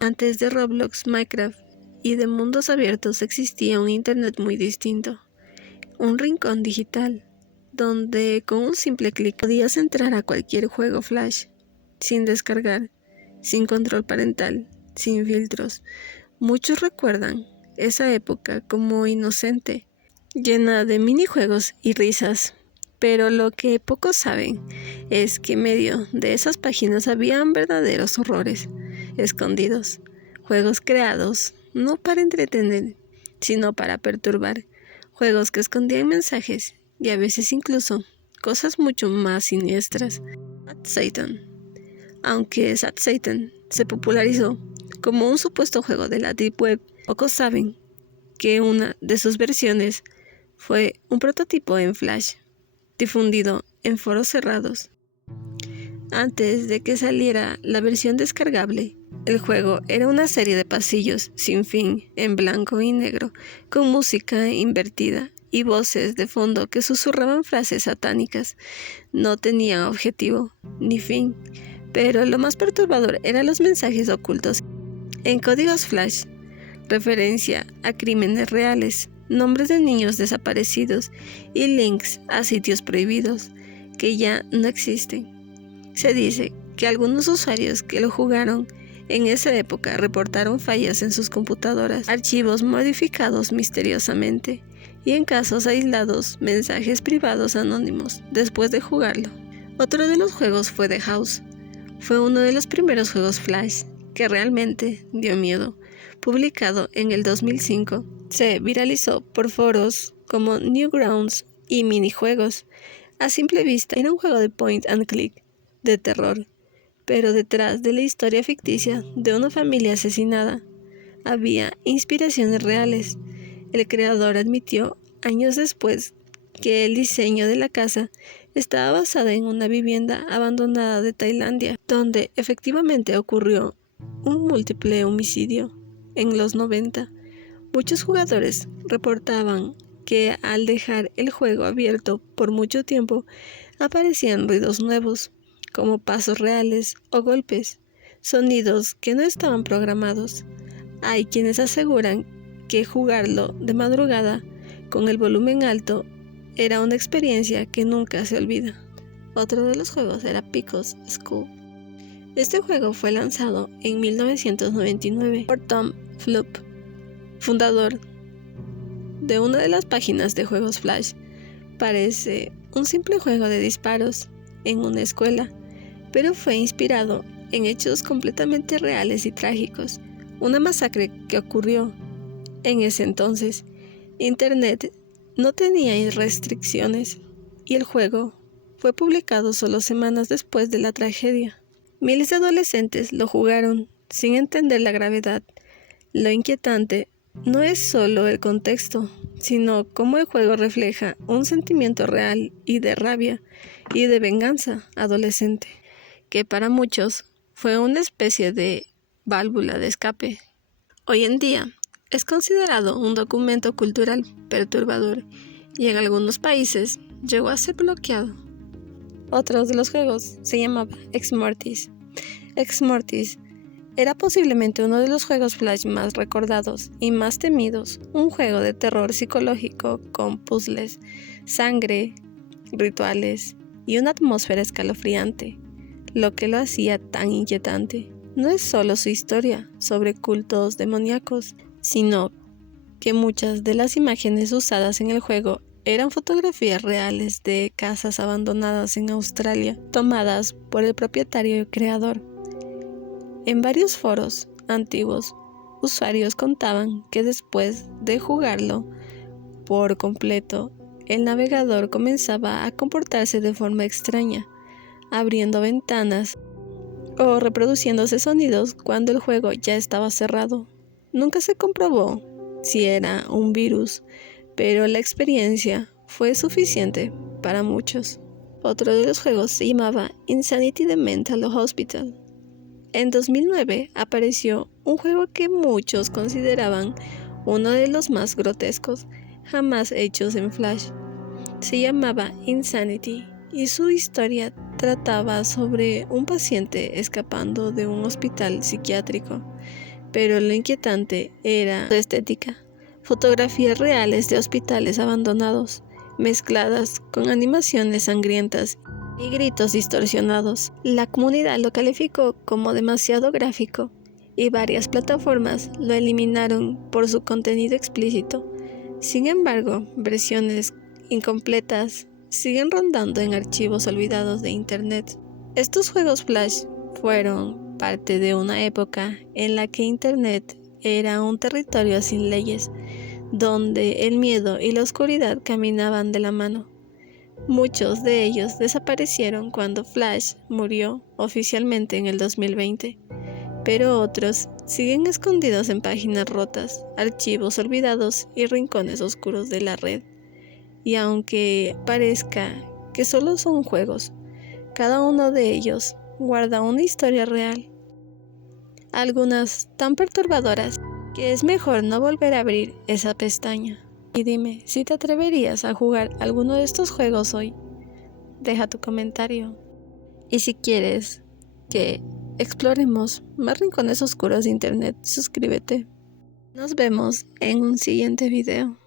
Antes de Roblox, Minecraft y de mundos abiertos existía un internet muy distinto, un rincón digital, donde con un simple clic podías entrar a cualquier juego Flash, sin descargar, sin control parental, sin filtros. Muchos recuerdan esa época como inocente, llena de minijuegos y risas. Pero lo que pocos saben es que en medio de esas páginas habían verdaderos horrores escondidos, juegos creados no para entretener, sino para perturbar, juegos que escondían mensajes y a veces incluso cosas mucho más siniestras. Sad Satan. Aunque Sad Satan se popularizó como un supuesto juego de la Deep Web, pocos saben que una de sus versiones fue un prototipo en Flash, difundido en foros cerrados. Antes de que saliera la versión descargable, el juego era una serie de pasillos sin fin, en blanco y negro, con música invertida y voces de fondo que susurraban frases satánicas. No tenían objetivo ni fin, pero lo más perturbador eran los mensajes ocultos en códigos Flash, referencia a crímenes reales, nombres de niños desaparecidos y links a sitios prohibidos que ya no existen. Se dice que algunos usuarios que lo jugaron en esa época reportaron fallas en sus computadoras, archivos modificados misteriosamente y en casos aislados mensajes privados anónimos después de jugarlo. Otro de los juegos fue The House. Fue uno de los primeros juegos Flash que realmente dio miedo. Publicado en el 2005, se viralizó por foros como Newgrounds y minijuegos. A simple vista era un juego de point and click de terror, pero detrás de la historia ficticia de una familia asesinada había inspiraciones reales. El creador admitió años después que el diseño de la casa estaba basado en una vivienda abandonada de Tailandia, donde efectivamente ocurrió un múltiple homicidio. En los 90, muchos jugadores reportaban que al dejar el juego abierto por mucho tiempo aparecían ruidos nuevos, como pasos reales o golpes, sonidos que no estaban programados. Hay quienes aseguran que jugarlo de madrugada con el volumen alto era una experiencia que nunca se olvida. Otro de los juegos era Picos School. Este juego fue lanzado en 1999 por Tom Floop, fundador de una de las páginas de juegos Flash. Parece un simple juego de disparos en una escuela, pero fue inspirado en hechos completamente reales y trágicos. Una masacre que ocurrió en ese entonces. Internet no tenía restricciones y el juego fue publicado solo semanas después de la tragedia. Miles de adolescentes lo jugaron sin entender la gravedad. Lo inquietante no es solo el contexto, sino cómo el juego refleja un sentimiento real y de rabia y de venganza adolescente, que para muchos fue una especie de válvula de escape. Hoy en día es considerado un documento cultural perturbador y en algunos países llegó a ser bloqueado. Otro de los juegos se llamaba Ex Mortis. Ex Mortis era posiblemente uno de los juegos Flash más recordados y más temidos, un juego de terror psicológico con puzzles, sangre, rituales y una atmósfera escalofriante. Lo que lo hacía tan inquietante no es solo su historia sobre cultos demoníacos, sino que muchas de las imágenes usadas en el juego eran fotografías reales de casas abandonadas en Australia, tomadas por el propietario y creador. En varios foros antiguos, usuarios contaban que después de jugarlo por completo, el navegador comenzaba a comportarse de forma extraña, abriendo ventanas o reproduciéndose sonidos cuando el juego ya estaba cerrado. Nunca se comprobó si era un virus, pero la experiencia fue suficiente para muchos. Otro de los juegos se llamaba Insanity the Mental Hospital. En 2009 apareció un juego que muchos consideraban uno de los más grotescos jamás hechos en Flash. Se llamaba Insanity y su historia trataba sobre un paciente escapando de un hospital psiquiátrico. pero lo inquietante era su estética. Fotografías reales de hospitales abandonados, mezcladas con animaciones sangrientas y gritos distorsionados. La comunidad lo calificó como demasiado gráfico y varias plataformas lo eliminaron por su contenido explícito. Sin embargo, versiones incompletas siguen rondando en archivos olvidados de Internet. Estos juegos Flash fueron parte de una época en la que Internet era un territorio sin leyes, donde el miedo y la oscuridad caminaban de la mano. Muchos de ellos desaparecieron cuando Flash murió oficialmente en el 2020, pero otros siguen escondidos en páginas rotas, archivos olvidados y rincones oscuros de la red. Y aunque parezca que solo son juegos, cada uno de ellos guarda una historia real, algunas tan perturbadoras que es mejor no volver a abrir esa pestaña. Y dime si te atreverías a jugar alguno de estos juegos hoy. Deja tu comentario. Y si quieres que exploremos más rincones oscuros de Internet, suscríbete. Nos vemos en un siguiente video.